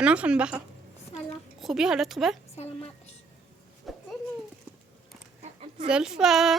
سلام خانم بها. سلام. خوبی؟ حالت خوبه؟ سلامت باش. زلفا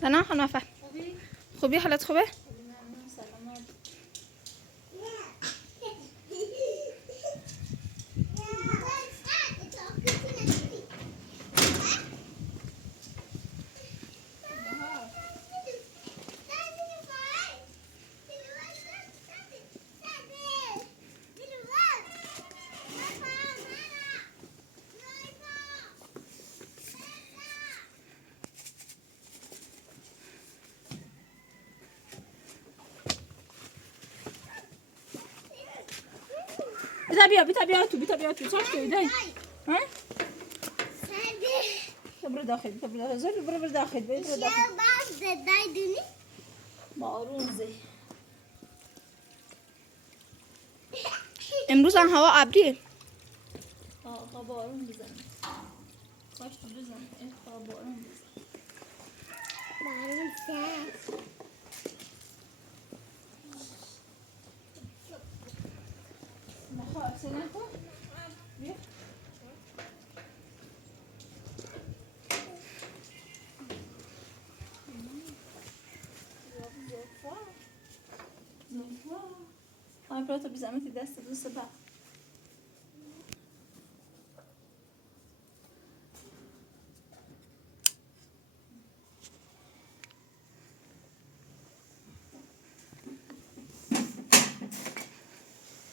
سلام خانم وفا. خوبی؟ حالت خوبه؟ بیا بیا تو چاش تو دای. ها؟ برو داخل برو داخل بارون زی. امروز هم هوا ابریه. بارون بزنه. باش تو بزن. بارون بزن. بارون زد. اکسل نکن. بیا. برات بزنم دست دوست با.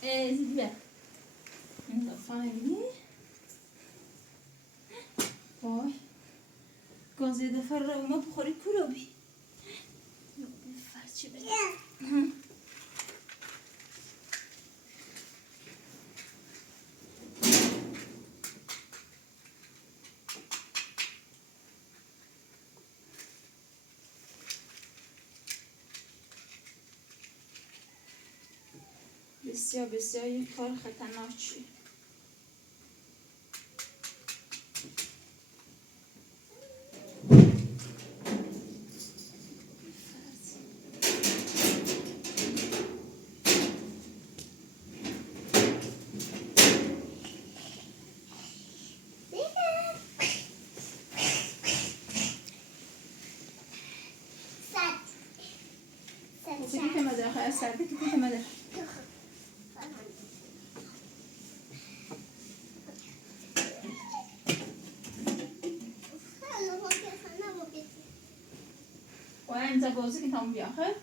زد بیا. انت فاهمی؟ وای. گازی دفعه رو ما بخوری کلوبی. فرچی بده. بسیار یک کار خطرناکی. كيف مدري خلاص ساعدك كيف مدري وين جوزك انت هم بياخذ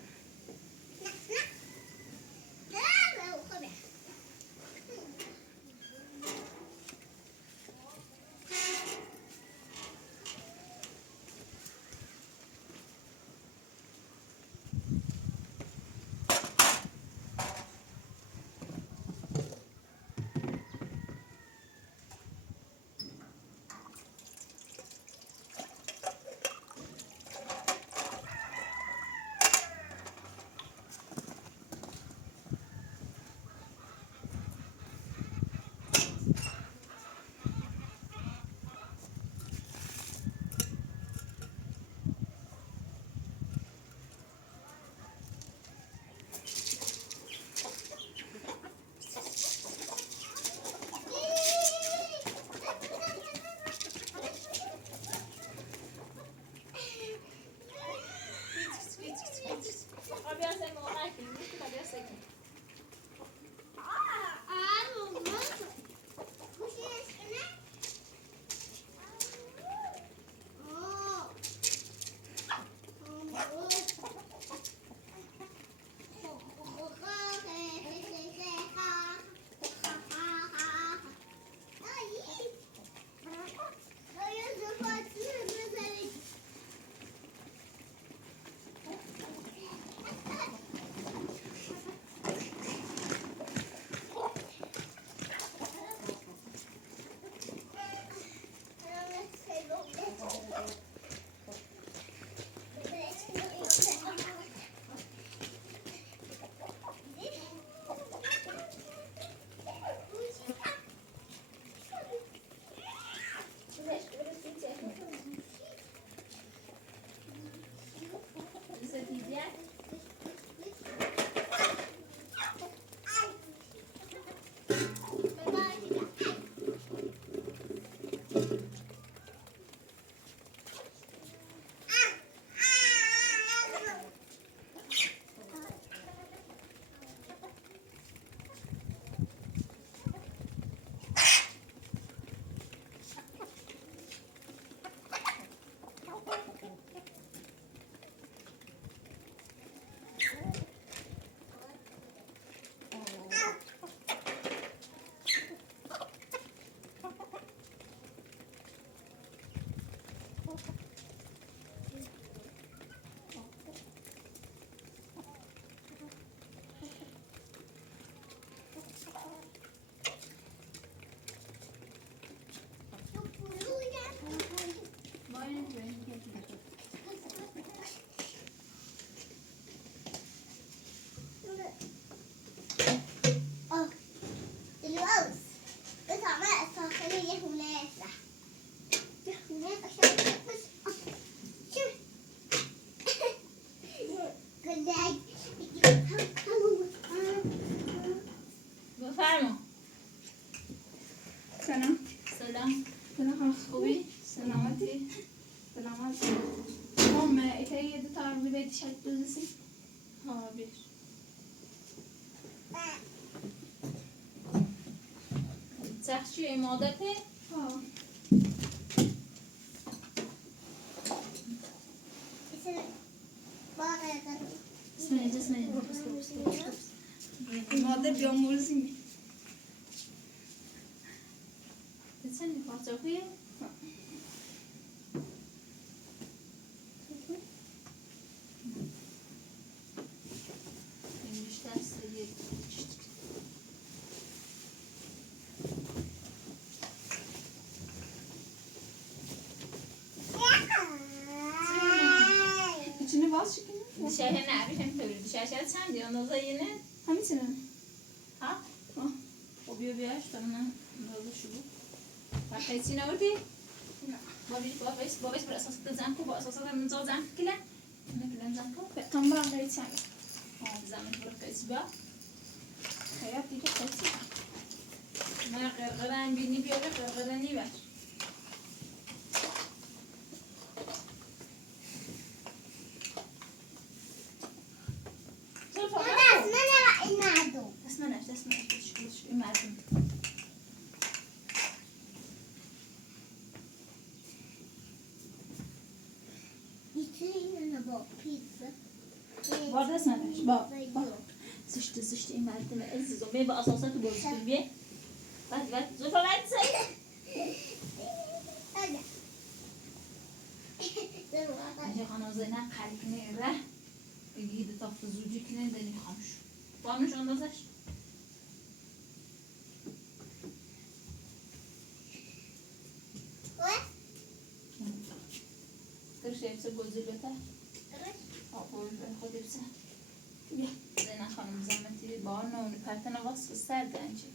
بیش سخت چیه مادته؟ ها اسمه ماده بیامرزی بسنی پاسا خویه؟ این بیشتر سریع İçini bas şekerini. dışarı ne yapayım tabii dışarı sen diyor ondan sonra yine Hangisini? ha o bir şu tamam böyle şu bu bak hepsini orada باباش برأساس تزامكو بأساسات من زود زامك كلا أنا كلا زامكو Tam ben de içerim. زامك برك إسبوع Hayat diyecek kaçı. ما غرغران بيني بيولا غرغراني باش اسمع شو معدن وارد اسمعش با زشت این معدن عزیزم بیا با اساسات بازی بیا بعد زوفا بعد سری اجا خانم زینب قلب نره بگید تا فزوجی کنه دنی خاموش بامش اندازش درش یبسه گوزی لطه آقول خود یبسه زینب خانم زحمتی با نون پرتن واسه سر دنچه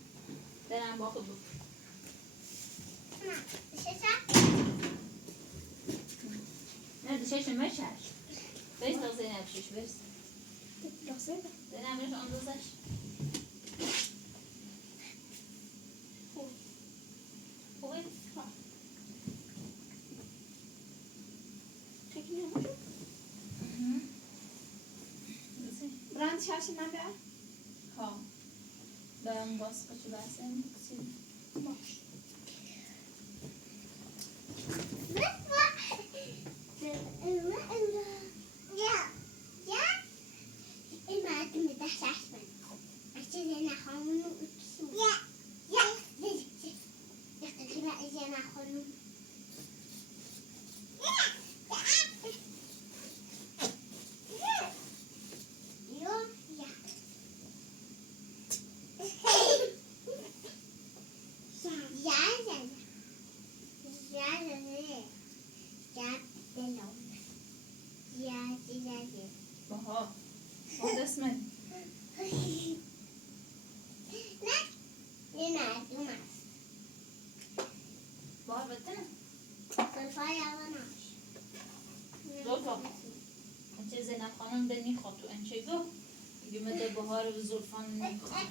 درم با خود بکن نه دشش مشش بیست تا زینب شش بیست Nasıl? زینبش اندازش خوبه؟ Çekiliyor mu? Brand şarjından bir ها برم باز بچه بحثم بکسید baş. باها باز اسمه بار بتنه زلفا انچه زینب خانم ده میخواد تو انچه گو میگه مده بهار و زلفان میخواد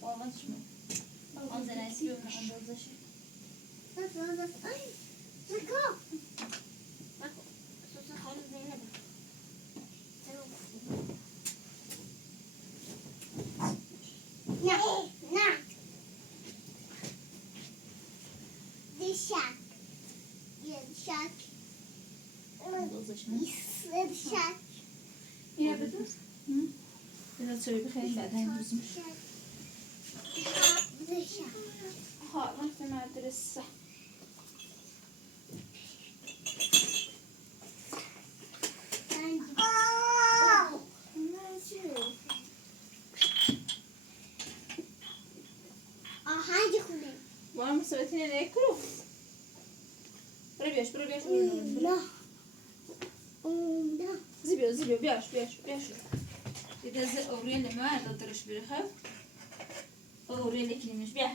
واقعش می آن زنیسی به من اندازش اندازش می Yine beduz. biraz şöyle bir خیلی بعد امروز میشه Ha, rafta medrese. var mı söylediğine ne kuru برو بیاش زیبیا بیاش از اوریل مرد درش بره خب اوریل کلیمش بیا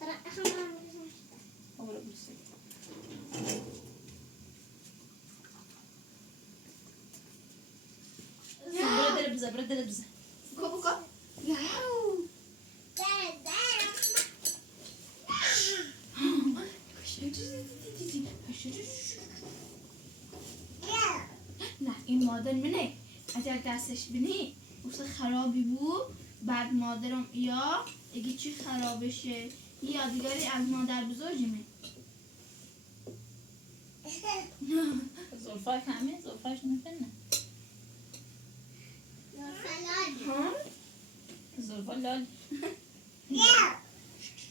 ترى أخذ معنا اوره برسی برا دل بزه بكو بكو ياو نه این مادر منه اگر دستش بینی وقت خرابی بود بعد مادرم یا اگه چی خرابشه یادگاری از مادر بزرگمه زلفای همه زلفایش نکنه زلفا لال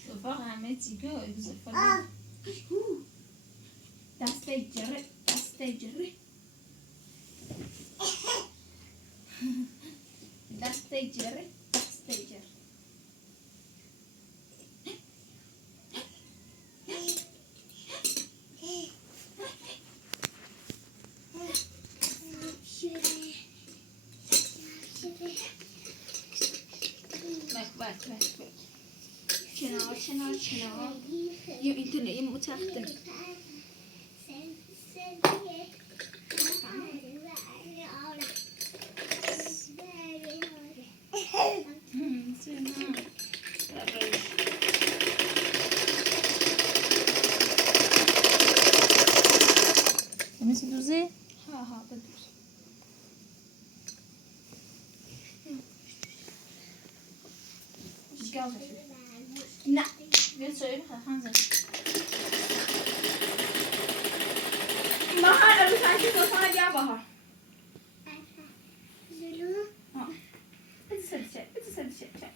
زلفا همه تیگه زلفا لال دسته جره دسته جره دسته جره دسته جره بک کنار کنار کنار یا اینترنت یه متخدم میسی دوزه؟ ها بدوز نه بیا سویل خواهم بهار ابو سانکی صفحه یا بهار بده سرچه بده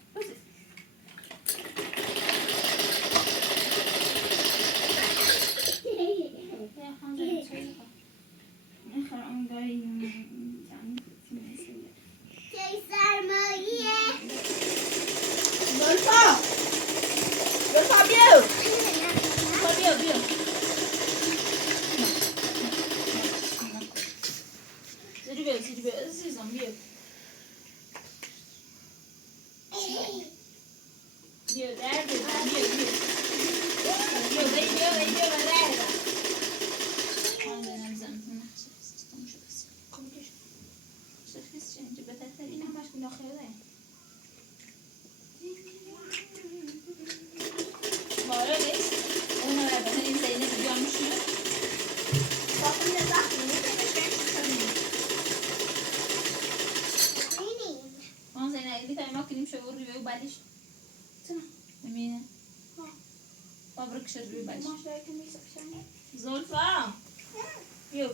لطفا بیا زیری بیا عزیزم بیا بیا در بیا در اینا مشکل داخله باره نیست اونو بردن این زینه بیان میشونه باقی نزاق اون زینه ایدی تا ما کنیم شو روی و بعدش چنا امینه بابرک شد روی بعدش ماشاءالله که میسخشن زلفا بیا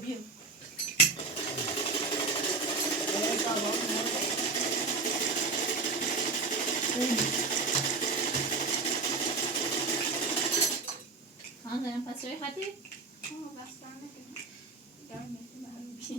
ها زنم پس روی خطی بس نکنم گرم میشه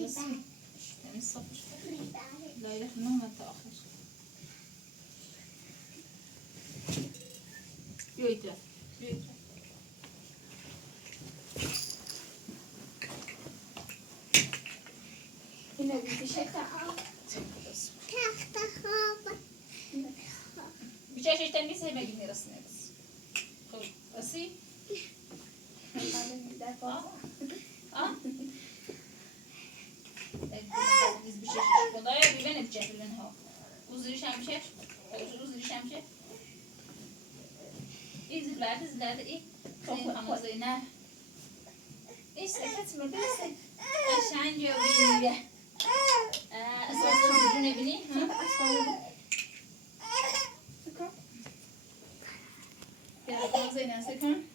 بس تمیز صافش کن لایله خونه اومد تا آخر بیایید رفت بیایید رفت اینو بیتیشه تخت خواب بیچه تمیز بگی میرس نرس خب رسی؟ در پا آه biz bir şey şişkodaya bilen hep cehilin ha. Uzun şamşer. Uzun şamşer. İzlerde iyi. Çok ama zeyne. İşte kaçma bilirsin. Aşağı diyor bir. Asıl uzun evini. Ya zeyne sakın.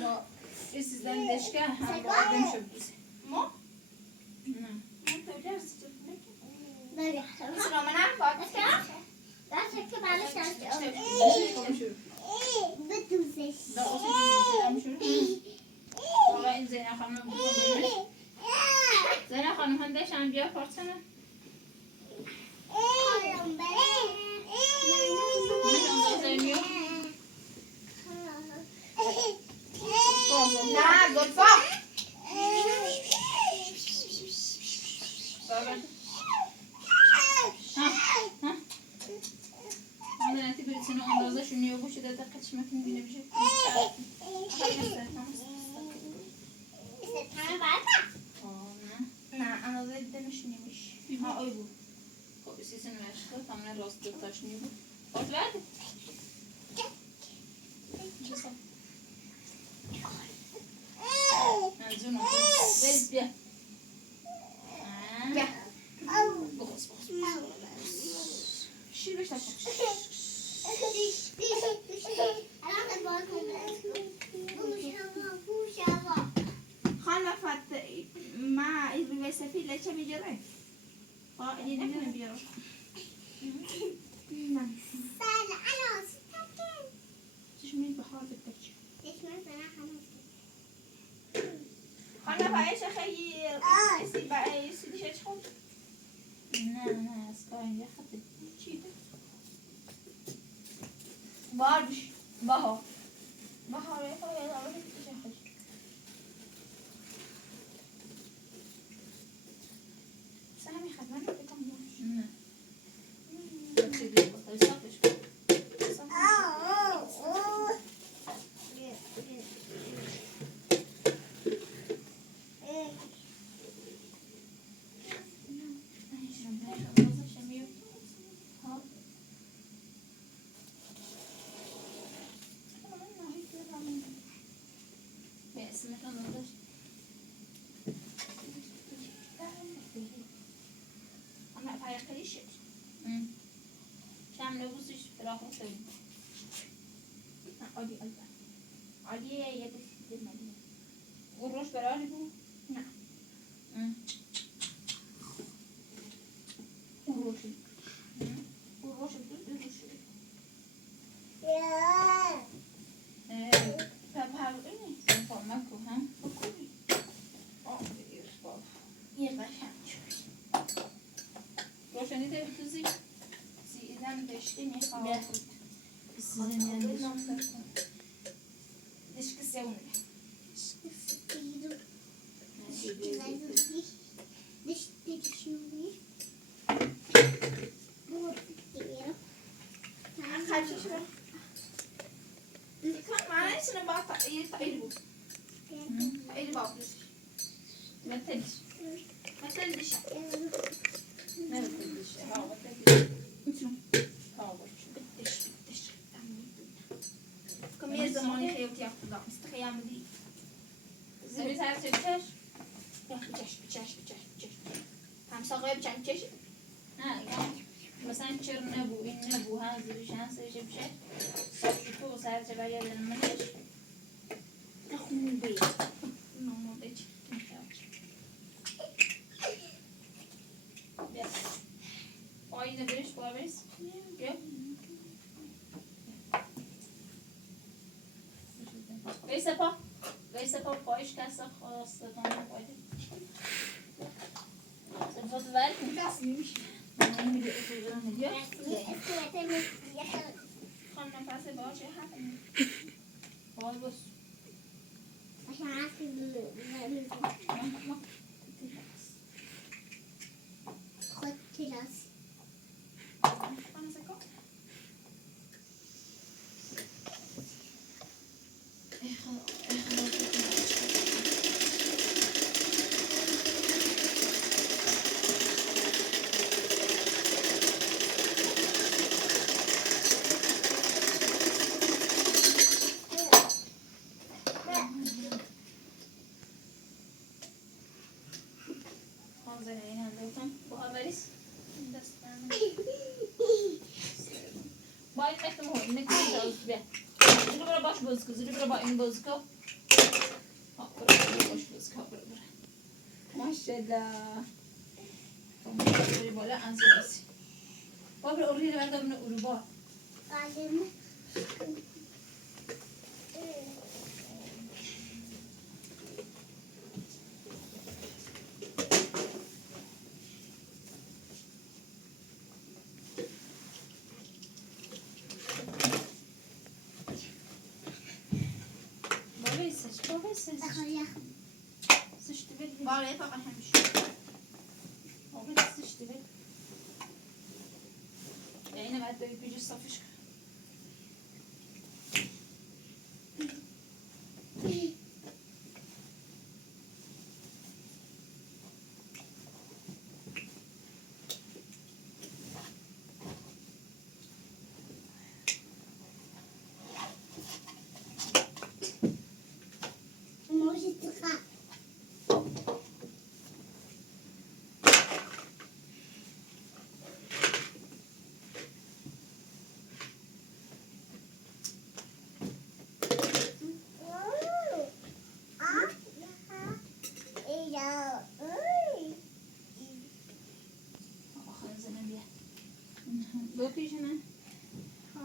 Ma sizden deşke ha bu adam şöyle. Mo? Mesela bana bak. Därför kan man säga بدوزش والله این زینه خانم زینه خانم هندش هم بیا پارتنه نه گلفا Anladın bir sene ondan şunu bu şekilde kaçmak için bir şey. نه انا ضدش نمیش Ha oy bu. O sesin verişte tamamen rastlı taşınıyor bu. Ort verdi. Zunu. Vez bir. Gel. Boğaz boğaz. شیر بشتم خانم فت ما البيبي سفيل ليش بيجري قائدي نحن بيرو نعم تشمي بحار بالتكشف خانم فايش خير اسي بقى يسي شيء خون Ne askayın yakıtı. چیده بارش بهار بهار يا اول تشخص سامي خدمه بكم Ne? Bakıyor bakalım satış. Şam nüfusu iş bırakın söyleyeyim. علي أيضا علي يبس بالمدينة Uğraş beraber bu. نعم Uğraşın. والروش بدون الروش فبهاو إني Formak bu ha. بكوني يغش شوي Roşanı da tuzi. إذا بشتني Be. خاطر Sizin yanınız. ليش كسيوني خالتي شو كان معنا شنو بقى يطيروا يطيروا بابلش Ve teliş. ما تلدش Ne teliş? Ha o teliş. شنو Kahvaltı. بدش كم يا زماني خيوتي أخذ مستخيام دي Siz her şey içer. يا بجاش هم صغير بجان كش Ha yani. Mesela çır ne bu, in ne bu, ha zili şans bir şey. Sapıtı o sadece var yerlerin maniş. أخون بيت نو بيت Aynı bir iş bulabiliriz. Yok. Veyse pa payış kesse خلاص تمام باید. برد میمیشه من میده افرگران میدیو خانم نفس باشه حتم باز بس خود کلاس خانم سکو حاضر این هم دوتم با آوریس دست برمه با این نکتم هو این نکتم داوز بیا زیرو برا باش بازکو زیرو برا با این بازکو ها برا باش بازکو برا ماشالله بری بالا انزلاسی با برا اولی رو بردم اروبا بابا سش سشتی بید بالای فقط همیشه بابا سشتی بید اینه باید دوی بیجو صافش کن بپیشنه ها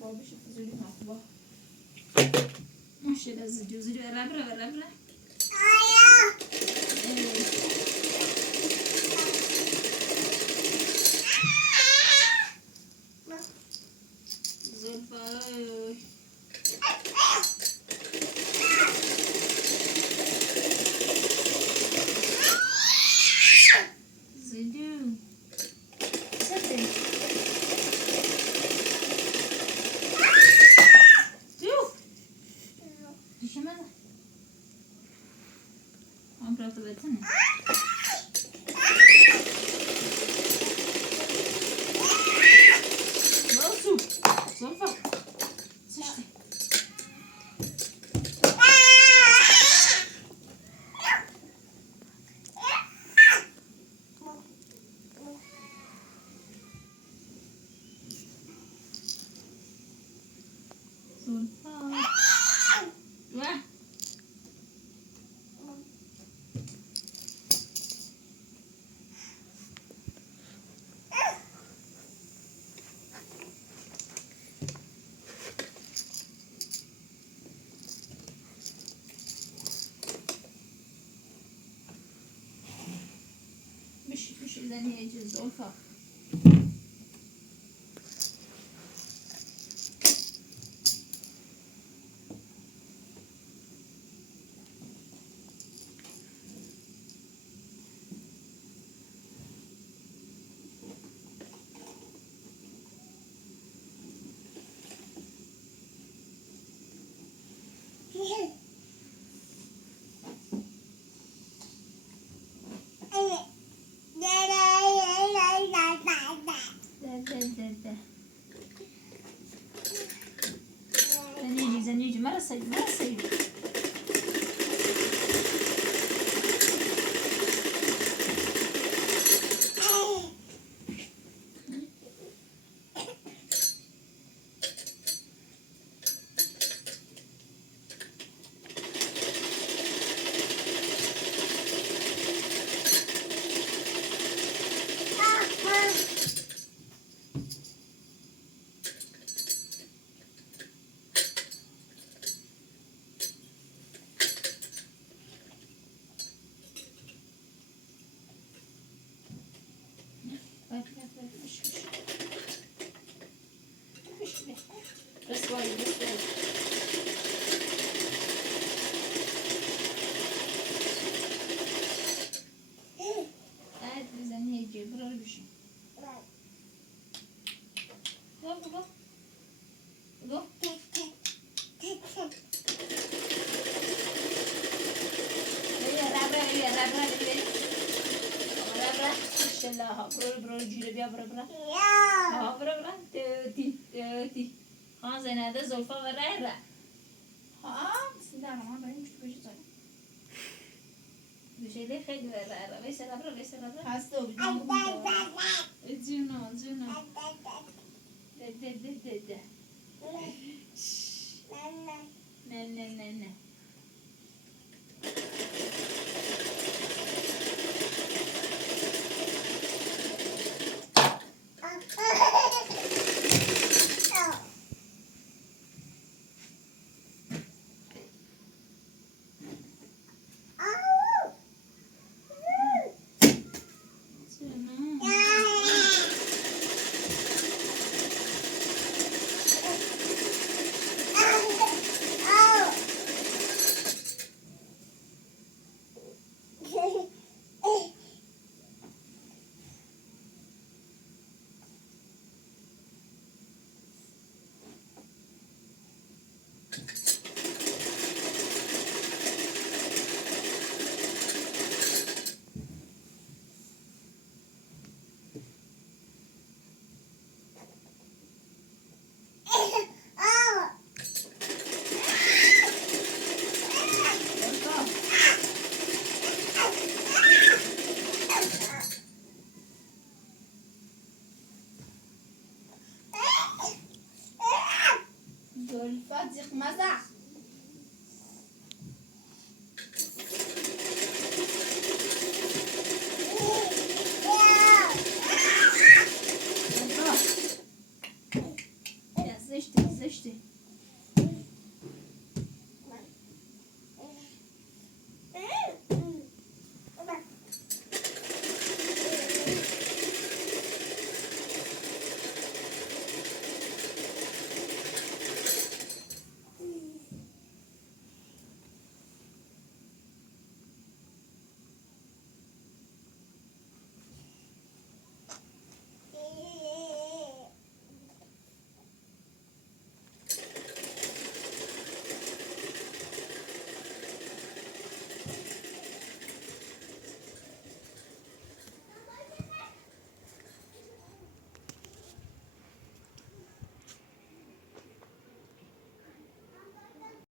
بابیش فزوری مخبا ماشاءالله زیدی ربره زلفای زیدو سبتين شوف ايش ماذا عمرها طلعتني راسو زلفة سشتي واه مش إذا هي جزء زلفة برا برا برا برا برا ماشاءالله ها برو جوره بیا برا ها برا تی ها زینده زلفا برا ها سیدم ها برای مشت کجا زنی دوشیله خیلی برا ویسه برا هسته و جونو ده نه